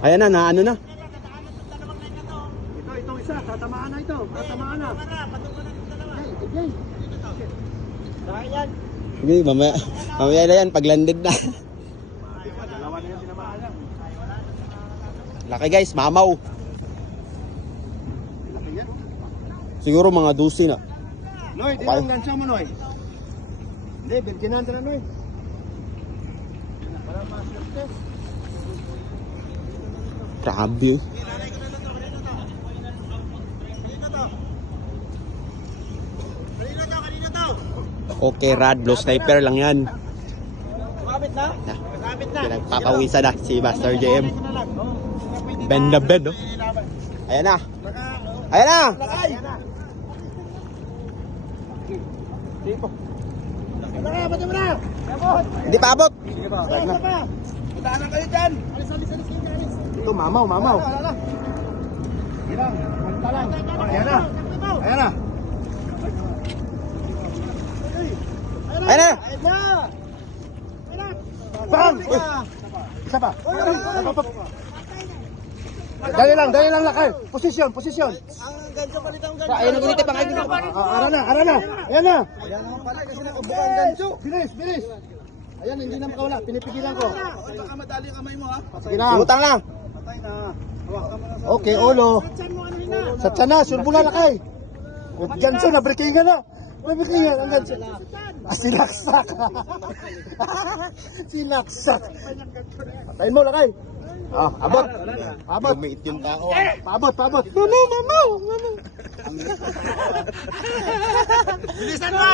Ayan na, na ano na. Ito isa, tatamaan na ito. Tatamaan na. Sige, mamaya na yan, pag landed na. Dalawa na yan, tinamaan yan. Laki guys, mamaw. Laki yan. Siguro mga 12 na. Noy, di lang ganso mo, Noy. Hindi, birginan na, Noy. Para mas-success. Grabe. Okay, Rad, blue sniper lang yan. Kumapit na? Kumapit na. Pinagpapawisan na si Master JM. Bend na bend, no? Ayan na. Ayan na. Ayan na. Dito. Tara, pati mo na. Hindi pa abot. Sige pa. Puntaan na kayo dyan. Alis. Ito, mamaw. Hirang. Punta lang. Ayan na. Ayan na. Ayan na. Bang! Isa pa. Dali lang lakay. Posisyon. Ang ganso pa dito, ang ganso. Ayun ang ginitip, ang ginitip. Ara na. Ayan na. Ayan naman pala kasi nakubukan ang ganso. Bilis. Ayan, hindi na makawala. Pinipigilan ko. Baka madali ang kamay mo ha. Sige na. Utang na. Patay na. Hawakan mo na sa... Okay, ulo. Sa tiyan na, sulbula lakay. Ganso na, breakingan na. Breakingan, ang ganso. Sinaksak. Sinaksak. Patayin mo lakay. Abot. Lumiit yung tao. Paabot. Mamaw. Bilisan mo!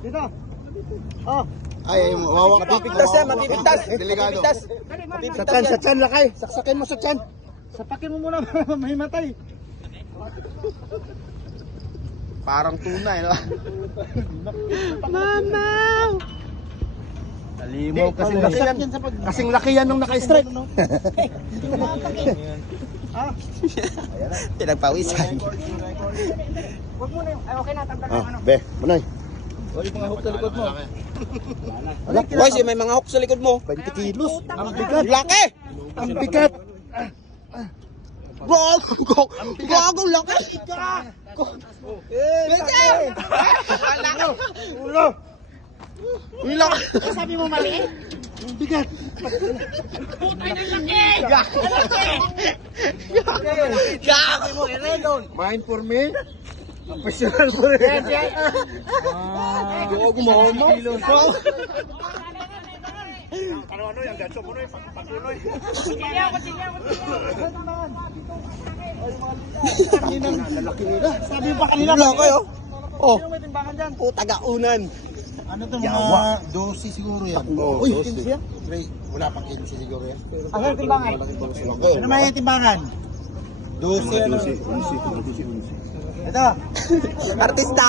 Dito. Ay, mawawak. Mapipigtas yan, mapipigtas. Delikado. Sa tiyan lakay. Saksakin mo sa tiyan. Sapakin mo muna para mahimatay. Parang tunay, no? Hindi, kasing laki yan nung naka-strike. Pinagpawisan. Huwag mo na yung... Ay, okay na. Tanggal ng ano. Be, Manoy. Huwag yung mga hook sa likod mo. Boys, may mga hook sa likod mo. 20 kilos. Ang bigat. Laki! Ang bigat. Gago, laki! Ulo. Laki! Sabi mo mali? Ang bigat. Gago mo, Mine for me. Professional for me. Gago mo, mo. Ano yung ganso mo na patuloy. Lalaki nila. Sabi mo pa kanina. Laki, oh. Oh, Sino may timbangan dyan? tagaunan. Ano to mga 12 siguro yan? Uy, 15 yan. Wala pang 15 siguro yan. Ano yung timbangan? Ano may timbangan? 12 ano? Ito. Artista.